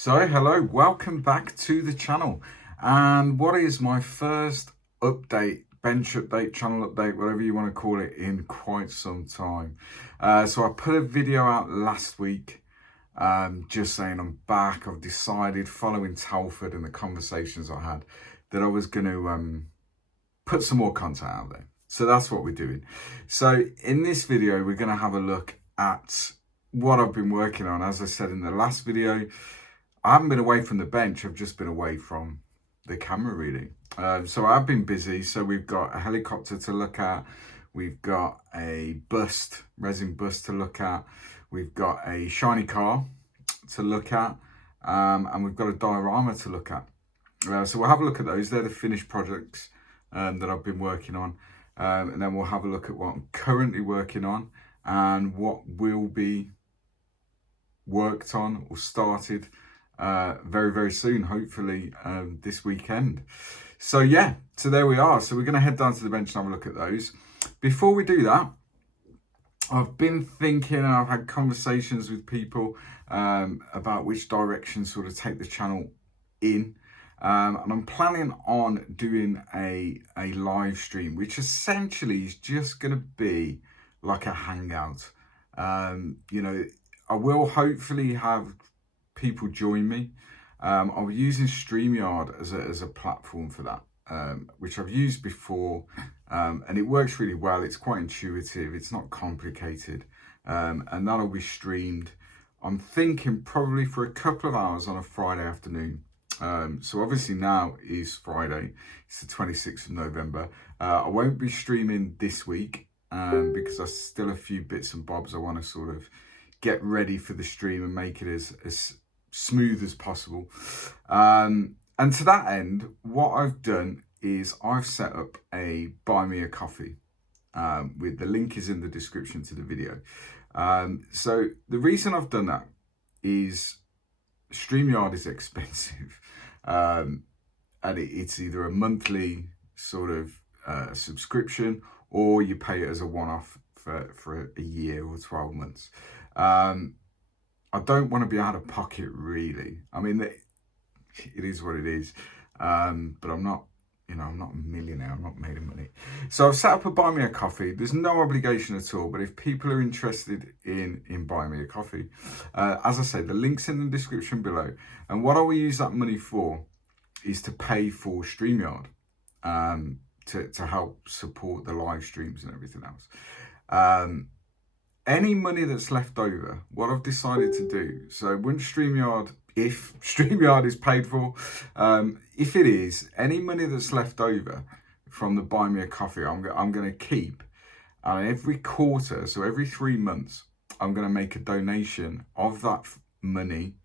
So hello, welcome back to the channel. And what is my first update, bench update, channel update, whatever you want to call it, in quite some time. So I put a video out last week, just saying I'm back. I've decided, following Telford and the conversations I had, that I was going to put some more content out there. So that's what we're doing. So in this video, we're going to have a look at what I've been working on. As I said in the last video, I haven't been away from the bench. I've just been away from the camera, really. So I've been busy. So we've got a helicopter to look at. We've got a bust, resin bust to look at. We've got a shiny car to look at. And we've got a diorama to look at. So we'll have a look at those. They're the finished projects that I've been working on. And then we'll have a look at what I'm currently working on and what will be worked on or started very, very soon, hopefully this weekend. So yeah, so there we are. So we're going to head down to the bench and have a look at those. Before we do that, I've been thinking, and I've had conversations with people about which direction sort of take the channel in. And I'm planning on doing a live stream, which essentially is just going to be like a hangout. You know, I will hopefully have people join me. I'll be using StreamYard as a platform for that, which I've used before, and it works really well. It's quite intuitive. It's not complicated, and that'll be streamed. I'm thinking probably for a couple of hours on a Friday afternoon. So obviously now is Friday. It's the 26th of November. I won't be streaming this week because there's still a few bits and bobs I want to sort of get ready for the stream and make it as smooth as possible. And to that end, what I've done is I've set up a buy me a coffee. With the link is in the description to the video. So the reason I've done that is StreamYard is expensive, and it's either a monthly sort of subscription, or you pay it as a one-off for a year or 12 months. I don't want to be out of pocket, really. I mean, it is what it is, but I'm not, I'm not a millionaire. I'm not made of money. So I've set up a buy me a coffee. There's no obligation at all, but if people are interested in buying me a coffee, as I say, the link's in the description below. And what I will use that money for is to pay for StreamYard, to help support the live streams and everything else. Any money that's left over, what I've decided to do, so when StreamYard, if StreamYard is paid for, if it is, any money that's left over from the Buy Me a Coffee, I'm going to keep. And every quarter, so every 3 months, I'm going to make a donation of that money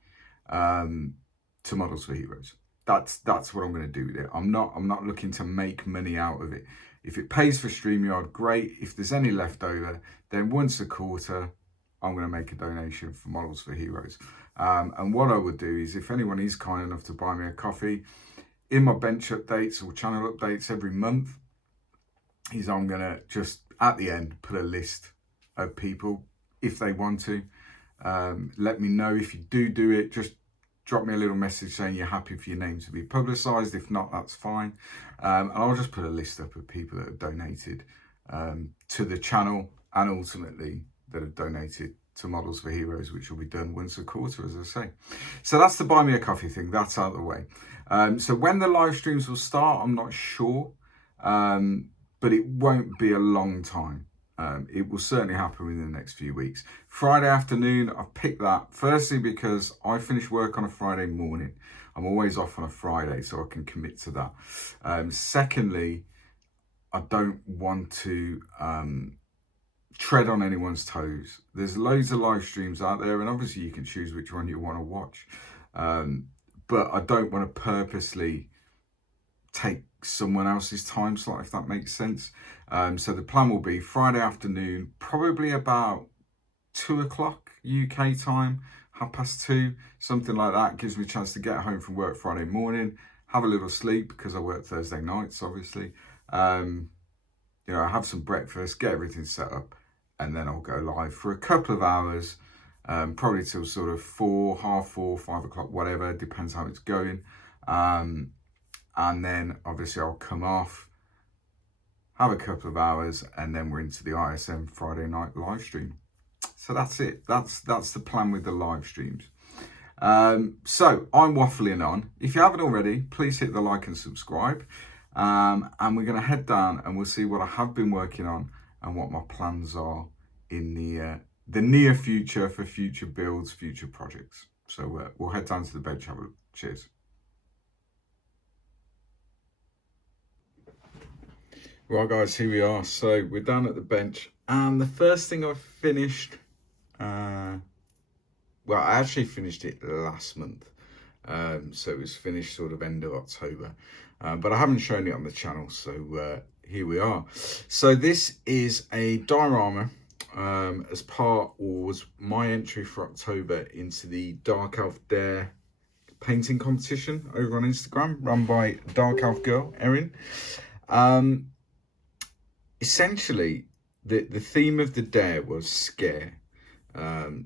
to Models for Heroes. That's what I'm going to do with it. I'm not looking to make money out of it. If it pays for StreamYard, great. If there's any left over, then once a quarter, I'm going to make a donation for Models for Heroes. And what I would do is, if anyone is kind enough to buy me a coffee, in my bench updates or channel updates every month, is I'm going to just, at the end, put a list of people, if they want to. Let me know if you do it. Just drop me a little message saying you're happy for your name to be publicised. If not, that's fine. And I'll just put a list up of people that have donated to the channel, and ultimately that have donated to Models for Heroes, which will be done once a quarter, as I say. So that's the buy me a coffee thing. That's out of the way. So when the live streams will start, I'm not sure, but it won't be a long time. It will certainly happen within the next few weeks. Friday afternoon, I've picked that firstly because I finish work on a Friday morning. I'm always off on a Friday, so I can commit to that. Secondly, I don't want to tread on anyone's toes. There's loads of live streams out there, and obviously you can choose which one you want to watch. But I don't want to purposely take someone else's time slot, if that makes sense. So the plan will be Friday afternoon, probably about 2 o'clock UK time, 2:30, something like that. Gives me a chance to get home from work Friday morning, have a little sleep because I work Thursday nights, obviously. Have some breakfast, get everything set up, and then I'll go live for a couple of hours probably till sort of 4, half 4, 5 o'clock, whatever, depends how it's going. And then obviously I'll come off, have a couple of hours, and then we're into the ISM Friday night live stream. So that's it. That's the plan with the live streams. So I'm waffling on. If you haven't already, please hit the like and subscribe. And we're going to head down and we'll see what I have been working on and what my plans are in the near future for future builds, future projects. So we'll head down to the bench. Have a look. Cheers. Right, guys, here we are. So we're down at the bench, and the first thing I've finished, well, I actually finished it last month. So it was finished sort of end of October, but I haven't shown it on the channel. So here we are. So this is a diorama as part, or was my entry for October into the Dark Elf Dare painting competition over on Instagram, run by Dark Elf girl Erin. Essentially, the theme of the dare was scare.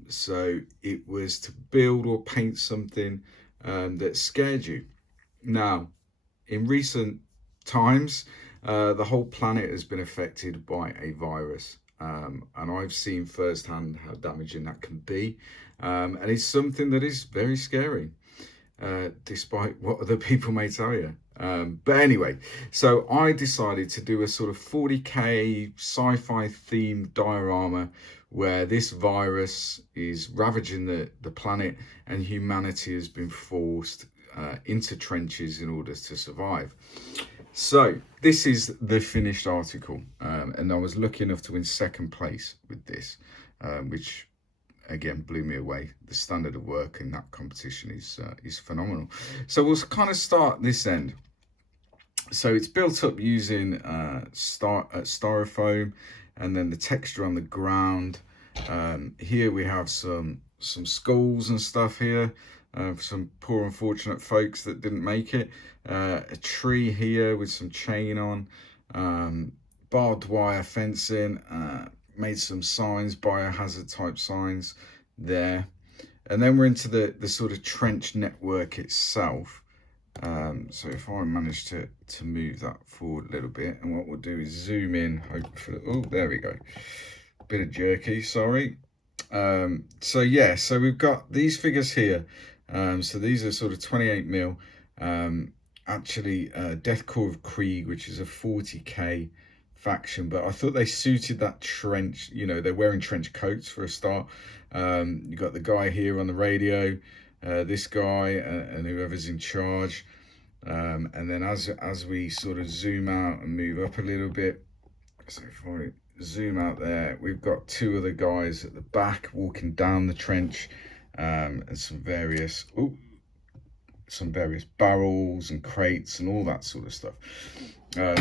So it was to build or paint something that scared you. Now, in recent times, the whole planet has been affected by a virus. And I've seen firsthand how damaging that can be. And it's something that is very scary, despite what other people may tell you. But anyway, so I decided to do a sort of 40k sci-fi themed diorama where this virus is ravaging the planet and humanity has been forced into trenches in order to survive. So this is the finished article, and I was lucky enough to win second place with this, which again blew me away. The standard of work in that competition is phenomenal. So we'll kind of start this end. So it's built up using styrofoam, and then the texture on the ground. Here we have some skulls and stuff here for some poor unfortunate folks that didn't make it. A tree here with some chain on, barbed wire fencing, made some signs, biohazard type signs there. And then we're into the sort of trench network itself. So if I manage to move that forward a little bit, and what we'll do is zoom in, hopefully. Oh, there we go. Bit of jerky, sorry. So yeah, so we've got these figures here. So these are sort of 28mm. Actually, Deathcore of Krieg, which is a 40k faction, but I thought they suited that trench. You know, they're wearing trench coats for a start. You've got the guy here on the radio, this guy, and whoever's in charge. And then as we sort of zoom out and move up a little bit, so if I zoom out there, we've got two other guys at the back walking down the trench, and some various barrels and crates and all that sort of stuff.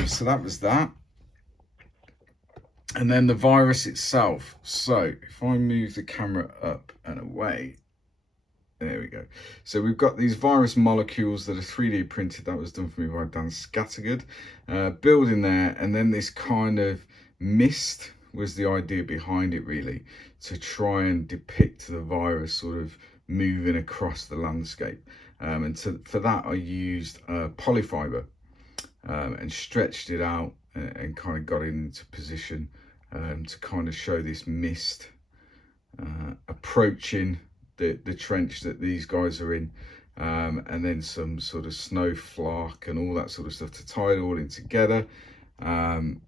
So that was that. And then the virus itself. So if I move the camera up and away, there we go. So we've got these virus molecules that are 3D printed. That was done for me by Dan Scattergood. Building there, and then this kind of mist was the idea behind it, really, to try and depict the virus sort of moving across the landscape. And for that, I used polyfiber and stretched it out and kind of got it into position to kind of show this mist approaching the trench that these guys are in, and then some sort of snow flake and all that sort of stuff to tie it all in together, and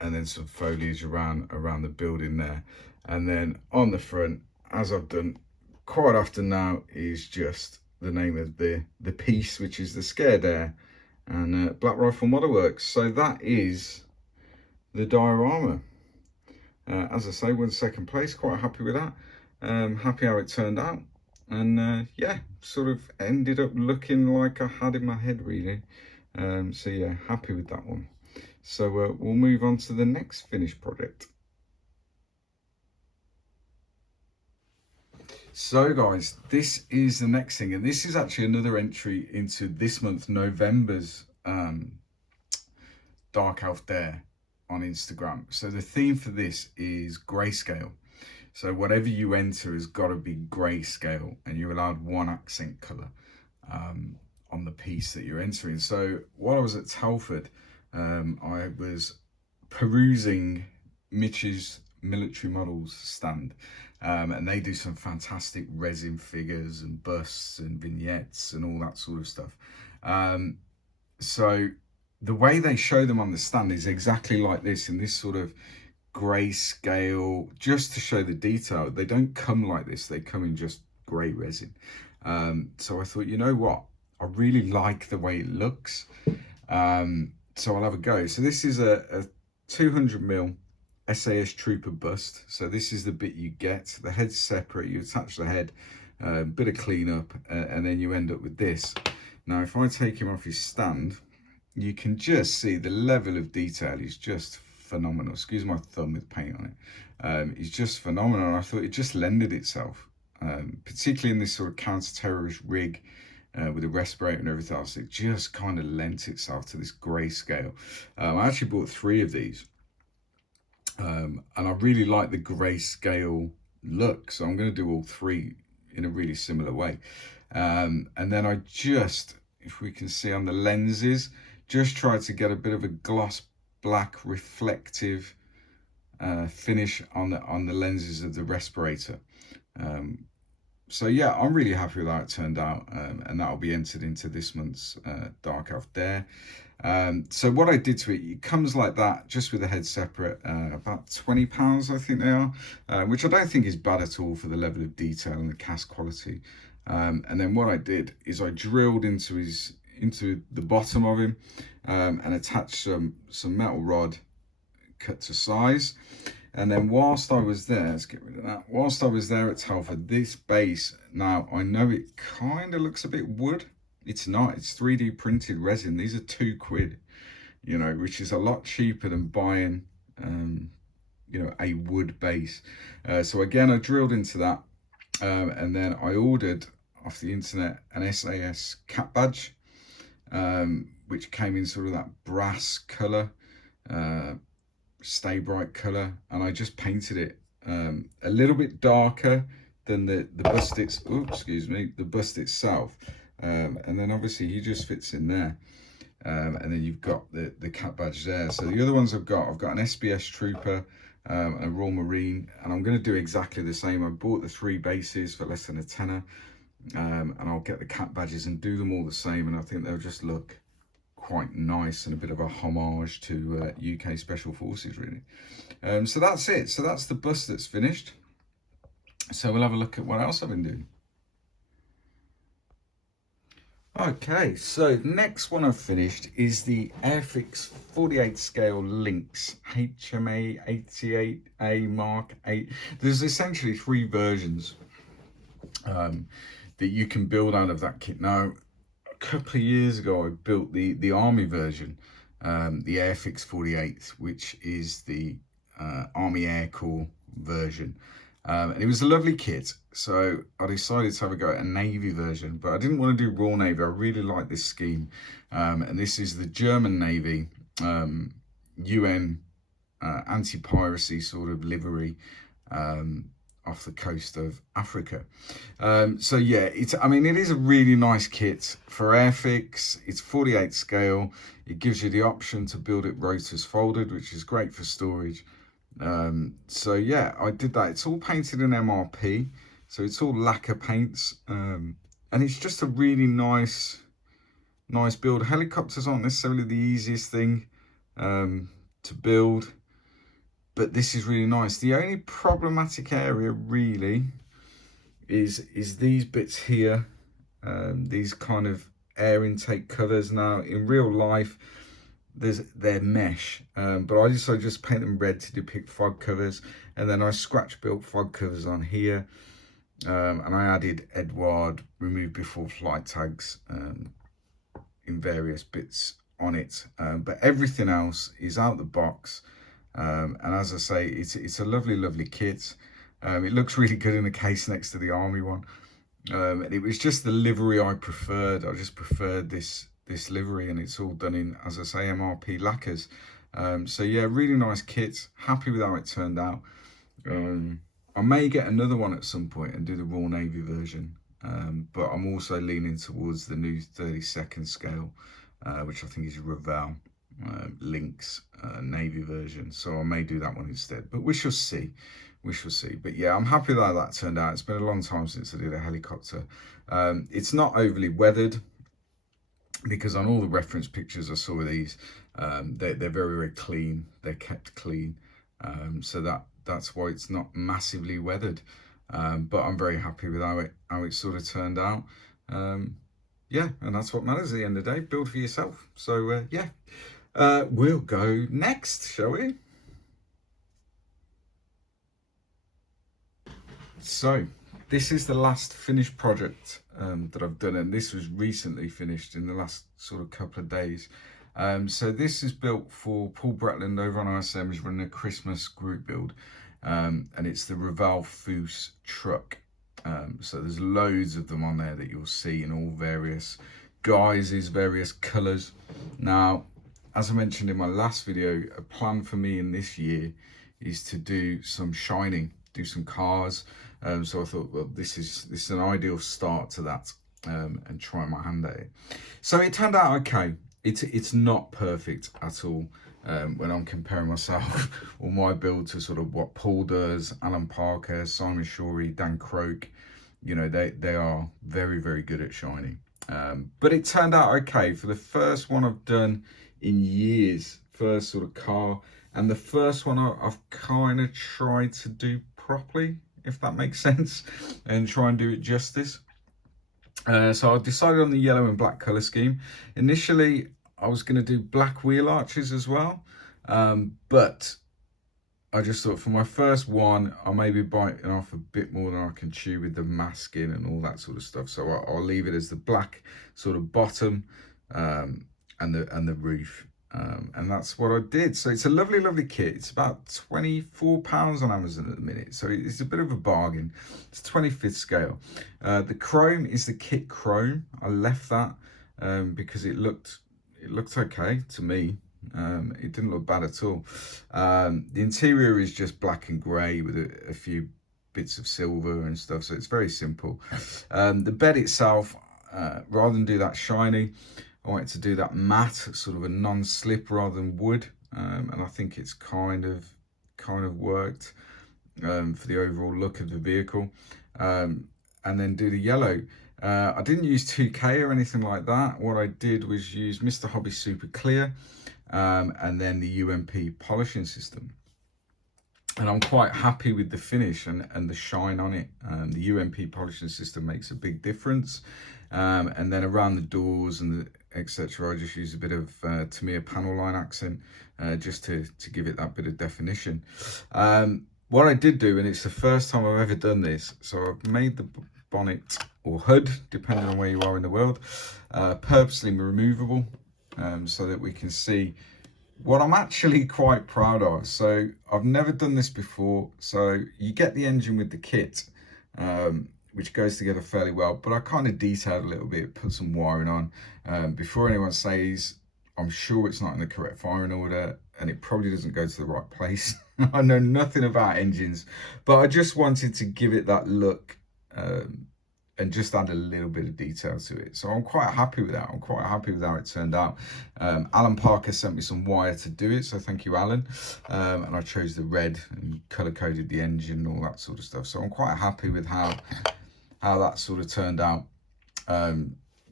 then some foliage around the building there. And then on the front, as I've done quite often now, is just the name of the piece, which is the Scare Dare and Black Rifle Model Works. So that is the diorama. As I say, won second place, quite happy with that. Happy how it turned out, and yeah, sort of ended up looking like I had in my head, really. So yeah, happy with that one. So we'll move on to the next finished project. So guys, this is the next thing, and this is actually another entry into this month, November's Dark Elf Dare on Instagram. So the theme for this is grayscale. So whatever you enter has got to be grayscale, and you're allowed one accent colour on the piece that you're entering. So while I was at Telford, I was perusing Mitch's military models stand, and they do some fantastic resin figures and busts and vignettes and all that sort of stuff. So the way they show them on the stand is exactly like this, in this sort of grayscale, just to show the detail. They don't come like this, they come in just grey resin. So I thought, you know what, I really like the way it looks, so I'll have a go. So this is a 200mm SAS Trooper bust. So this is the bit you get. The head's separate, you attach the head, a bit of cleanup, and then you end up with this. Now if I take him off his stand, you can just see the level of detail is just phenomenal. Excuse my thumb with paint on it. It's just phenomenal. I thought it just lended itself, particularly in this sort of counter-terrorist rig, with a respirator and everything else. It just kind of lent itself to this grayscale. I actually bought 3 of these, and I really like the grayscale look, so I'm going to do all 3 in a really similar way. And then I just, if we can see on the lenses, just tried to get a bit of a gloss black reflective finish on the lenses of the respirator. So yeah, I'm really happy with how it turned out, and that'll be entered into this month's Dark Elf Dare. So what I did to it, it comes like that, just with the head separate, about £20 I think they are, which I don't think is bad at all for the level of detail and the cast quality. And then what I did is I drilled into the bottom of him, and attached some metal rod cut to size. And then whilst I was there, let's get rid of that. Whilst I was there at Telford, this base, now I know it kind of looks a bit wood. It's not, it's 3D printed resin. These are £2, you know, which is a lot cheaper than buying, you know, a wood base. So again, I drilled into that, and then I ordered off the internet an SAS cap badge, which came in sort of that brass colour, Stay Bright colour, and I just painted it a little bit darker than the bust the bust itself, and then obviously he just fits in there, and then you've got the cap badge there. So the other ones I've got an SBS Trooper, a Royal Marine, and I'm going to do exactly the same. I bought the 3 bases for less than a tenner, and I'll get the cap badges and do them all the same, and I think they'll just look quite nice and a bit of a homage to UK Special Forces, really. So that's it. So that's the bust that's finished. So we'll have a look at what else I've been doing. Okay, so the next one I've finished is the Airfix 48 scale Lynx HMA 88A Mark 8. There's essentially 3 versions that you can build out of that kit. Now, a couple of years ago, I built the Army version, the Airfix 48, which is the Army Air Corps version. And it was a lovely kit, so I decided to have a go at a Navy version, but I didn't want to do Royal Navy. I really like this scheme, and this is the German Navy UN anti-piracy sort of livery, off the coast of Africa. So yeah, it is a really nice kit for Airfix. It's 48 scale. It gives you the option to build it rotors folded, which is great for storage. So yeah, I did that. It's all painted in MRP, so it's all lacquer paints, and it's just a really nice build. Helicopters aren't necessarily the easiest thing to build, but this is really nice. The only problematic area really is these bits here, these kind of air intake covers. Now in real life they're mesh, but I decided just paint them red to depict fog covers, and then I scratch built fog covers on here, and I added Edward remove before flight tags in various bits on it, but everything else is out the box. And as I say, it's a lovely kit. It looks really good in the case next to the Army one. And it was just the livery I preferred. I just preferred this livery, and it's all done in, as I say, MRP lacquers. So yeah, really nice kit. Happy with how it turned out. I may get another one at some point and do the raw navy version, but I'm also leaning towards the new 32nd scale, which I think is Revell Lynx navy version. So I may do that one instead, but we shall see. We shall see. But yeah, I'm happy that that turned out. It's been a long time since I did a helicopter. It's not overly weathered, because on all the reference pictures I saw of these, they're very, very clean. They're kept clean. So that's why it's not massively weathered. But I'm very happy with how it sort of turned out. Yeah, and that's what matters at the end of the day. Build for yourself. So yeah, we'll go next, shall we? So this is the last finished project that I've done, and this was recently finished in the last sort of couple of days. So this is built for Paul Bretland over on RSM. He's running a Christmas group build, and it's the Valfoose truck. So there's loads of them on there that you'll see in all various guises, various colours. Now, as I mentioned in my last video, a plan for me in this year is to do some shining, do some cars. So I thought, well, this is an ideal start to that, and try my hand at it. So it turned out okay. It's not perfect at all when I'm comparing myself or my build to sort of what Paul does, Alan Parker, Simon Shorey, Dan Croak. You know, they are very, very good at shining. But it turned out okay for the first one I've done in years, first sort of car, and the first one I've kind of tried to do properly, if that makes sense, and try and do it justice. So I decided on the yellow and black colour scheme. Initially, I was going to do black wheel arches as well, but I just thought for my first one, I may be biting off a bit more than I can chew with the masking and all that sort of stuff. So I'll leave it as the black sort of bottom and the roof. And that's what I did. So it's a lovely, lovely kit. It's about £24 on Amazon at the minute. So it's a bit of a bargain. It's 25th scale. The chrome is the kit chrome. I left that because it looked okay to me. It didn't look bad at all. The interior is just black and grey with a few bits of silver and stuff. So it's very simple. The bed itself, rather than do that shiny, I wanted to do that matte, sort of a non-slip rather than wood, and I think it's kind of worked for the overall look of the vehicle. And then do the yellow. I didn't use 2K or anything like that. What I did was use Mr. Hobby Super Clear, and then the UMP polishing system. And I'm quite happy with the finish and the shine on it. The UMP polishing system makes a big difference. And then around the doors and the etc., I just use a bit of Tamiya panel line accent just to give it that bit of definition. What I did do, and it's the first time I've ever done this, so I've made the bonnet or hood, depending on where you are in the world, purposely removable, so that we can see what I'm actually quite proud of. So I've never done this before. So you get the engine with the kit, which goes together fairly well, but I kind of detailed a little bit, put some wiring on, before anyone says, I'm sure it's not in the correct firing order, and it probably doesn't go to the right place. I know nothing about engines, but I just wanted to give it that look, and just add a little bit of detail to it. So I'm quite happy with that. I'm quite happy with how it turned out. Alan Parker sent me some wire to do it, so thank you, Alan. And I chose the red and color coded the engine and all that sort of stuff. So I'm quite happy with how that sort of turned out.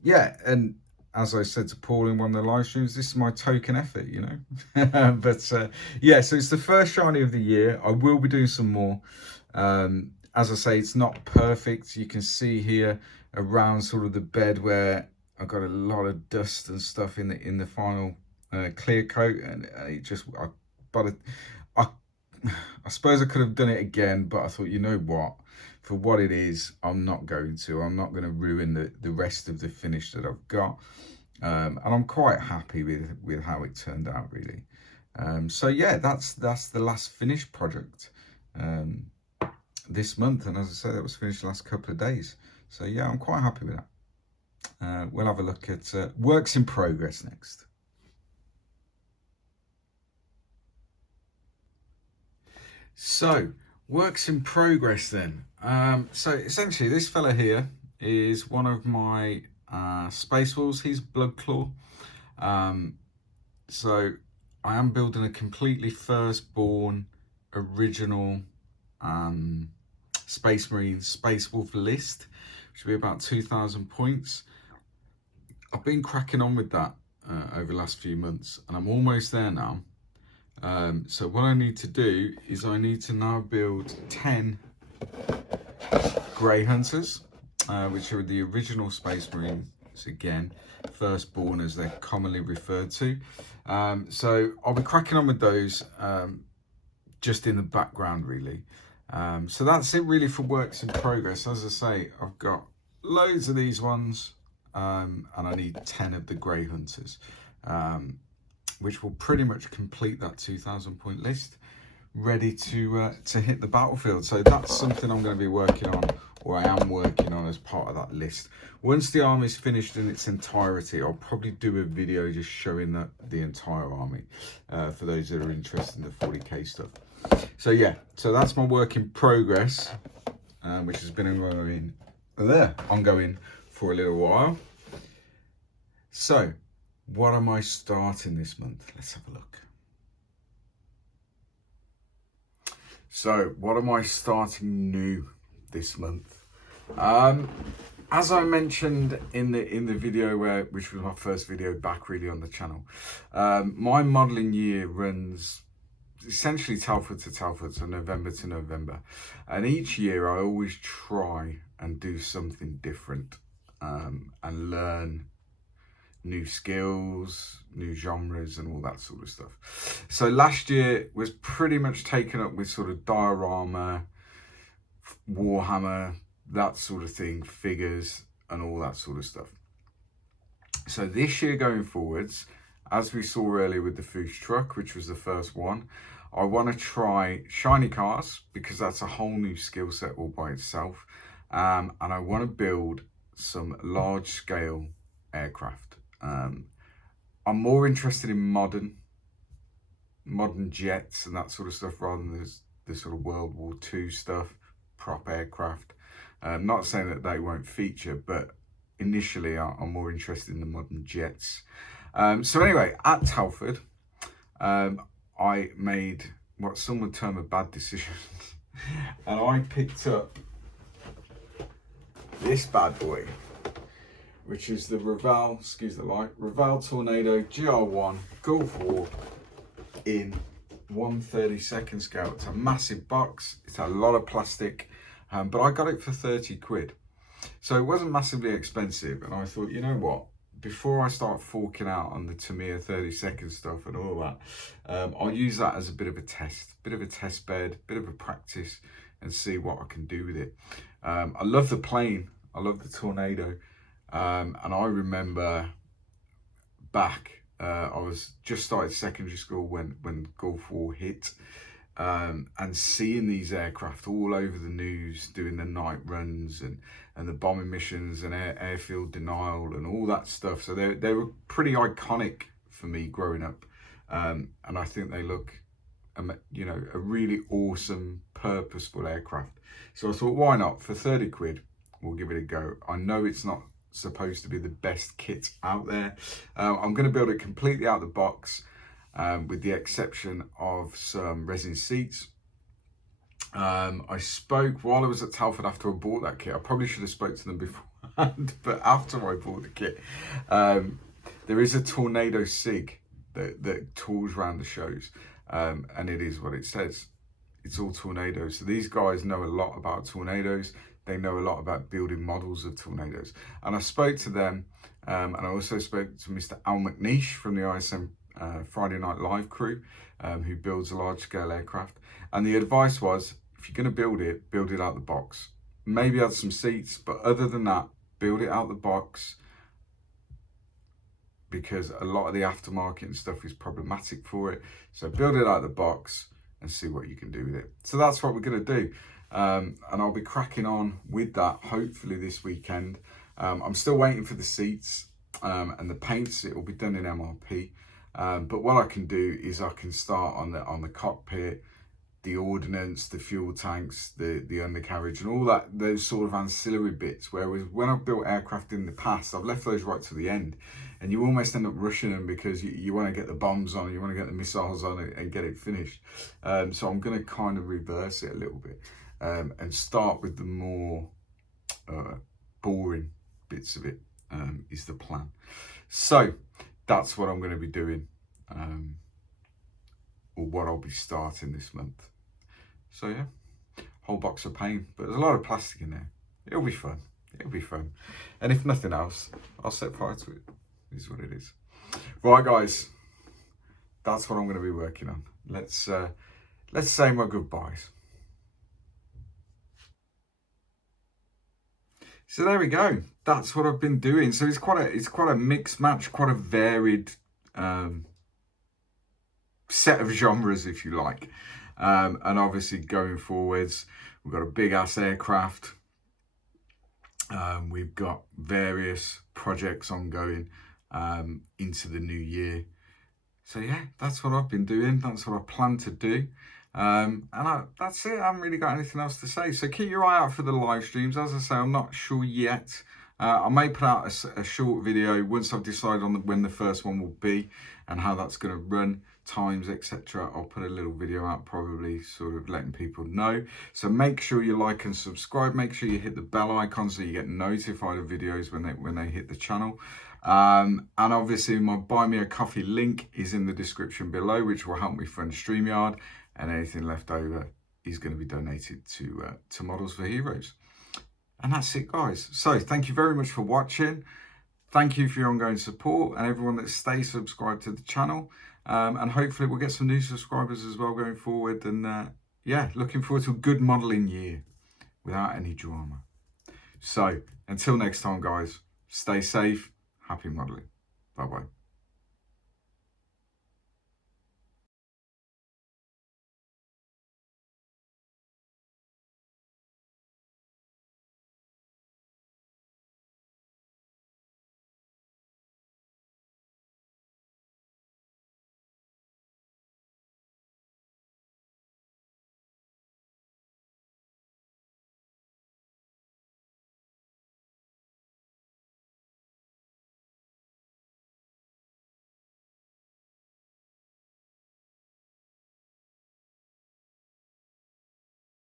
Yeah, and as I said to Paul in one of the live streams, this is my token effort, you know. But yeah, so it's the first shiny of the year. I will be doing some more. As I say, it's not perfect. You can see here around sort of the bed where I got a lot of dust and stuff in the final clear coat, and it just I suppose I could have done it again, but I thought, you know what, for what it is, I'm not going to ruin the rest of the finish that I've got, and I'm quite happy with how it turned out, really. So yeah, that's the last finished project this month, and as I said, it was finished the last couple of days. So yeah, I'm quite happy with that. We'll have a look at works in progress next. So Works in progress then. So essentially this fella here is one of my Space Wolves. He's Blood Claw. So I am building a completely firstborn original Space Marine Space Wolf list, which will be about 2,000 points. I've been cracking on with that over the last few months, and I'm almost there now. So what I need to do is I need to now build 10 Grey Hunters, which are the original Space Marines, again, firstborn as they're commonly referred to. So I'll be cracking on with those just in the background really. So that's it really for works in progress. As I say, I've got loads of these ones, and I need 10 of the Grey Hunters, which will pretty much complete that 2,000 point list, ready to hit the battlefield. So that's something I'm going to be working on, or I am working on as part of that list. Once the army's finished in its entirety, I'll probably do a video just showing the entire army for those that are interested in the 40k stuff. So yeah, so that's my work in progress, which has been ongoing for a little while. So what am I starting this month? Let's have a look. So what am I starting new this month? As I mentioned in the video which was my first video back really on the channel, my modelling year runs essentially Telford to Telford, so November to November, and each year I always try and do something different, and learn new skills, new genres and all that sort of stuff. So last year was pretty much taken up with sort of diorama, Warhammer, that sort of thing, figures and all that sort of stuff. So this year going forwards, as we saw earlier with the Valfoose truck, which was the first one, I want to try shiny cars because that's a whole new skill set all by itself, and I want to build some large scale aircraft. I'm more interested in modern jets and that sort of stuff rather than the sort of World War II stuff, prop aircraft. Not saying that they won't feature, but initially I'm more interested in the modern jets. So anyway, at Telford, I made what some would term a bad decision, and I picked up this bad boy, which is the Revell, excuse the light, Revell Tornado GR1 Gulf War in 1/32 scale. It's a massive box, it's a lot of plastic, but I got it for 30 quid. So it wasn't massively expensive, and I thought, you know what, before I start forking out on the Tamiya 30-second stuff and all that, I'll use that as a bit of a test bed, bit of a practice, and see what I can do with it. I love the plane, I love the Tornado. And I remember back, I was just started secondary school when Gulf War hit, and seeing these aircraft all over the news doing the night runs and the bombing missions and airfield denial and all that stuff. So they were pretty iconic for me growing up, and I think they look, you know, a really awesome, purposeful aircraft. So I thought, why not? For 30 quid, we'll give it a go. I know it's not supposed to be the best kit out there. I'm going to build it completely out of the box, with the exception of some resin seats. I spoke while I was at Telford after I bought that kit. I probably should have spoke to them beforehand, but after I bought the kit, there is a Tornado SIG that tours around the shows, and it is what it says. It's all tornadoes. So these guys know a lot about tornadoes. They know a lot about building models of tornadoes. And I spoke to them, and I also spoke to Mr. Al McNeish from the ISM Friday Night Live crew, who builds a large scale aircraft. And the advice was, if you're going to build it out the box. Maybe add some seats, but other than that, build it out the box, because a lot of the aftermarket and stuff is problematic for it. So build it out the box and see what you can do with it. So that's what we're going to do. And I'll be cracking on with that hopefully this weekend. I'm still waiting for the seats and the paints. It will be done in MRP. But what I can do is I can start on the cockpit, the ordnance, the fuel tanks, the undercarriage, and all that, those sort of ancillary bits. Whereas when I've built aircraft in the past, I've left those right to the end, and you almost end up rushing them because you want to get the bombs on, you want to get the missiles on it and get it finished. So I'm going to kind of reverse it a little bit, and start with the more boring bits of it, is the plan. So that's what I'm going to be doing, or what I'll be starting this month. So yeah, whole box of paint, but there's a lot of plastic in there. It'll be fun. It'll be fun. And if nothing else, I'll set fire to it. Is what it is. Right, guys, that's what I'm going to be working on. Let's say my goodbyes. So there we go. That's what I've been doing. So it's quite a mixed match, quite a varied set of genres, if you like. And obviously going forwards, we've got a big ass aircraft. We've got various projects ongoing into the new year. So yeah, that's what I've been doing. That's what I plan to do. That's it. I haven't really got anything else to say. So keep your eye out for the live streams. As I say, I'm not sure yet. I may put out a short video once I've decided on when the first one will be and how that's going to run, times, etc. I'll put a little video out, probably sort of letting people know. So make sure you like and subscribe. Make sure you hit the bell icon so you get notified of videos when they hit the channel. And obviously my Buy Me a Coffee link is in the description below, which will help me fund StreamYard, and anything left over is going to be donated to Models for Heroes. And that's it, guys. So thank you very much for watching. Thank you for your ongoing support, and everyone that stays subscribed to the channel. And hopefully we'll get some new subscribers as well going forward. And yeah, looking forward to a good modelling year without any drama. So until next time, guys, stay safe. Happy modelling. Bye-bye.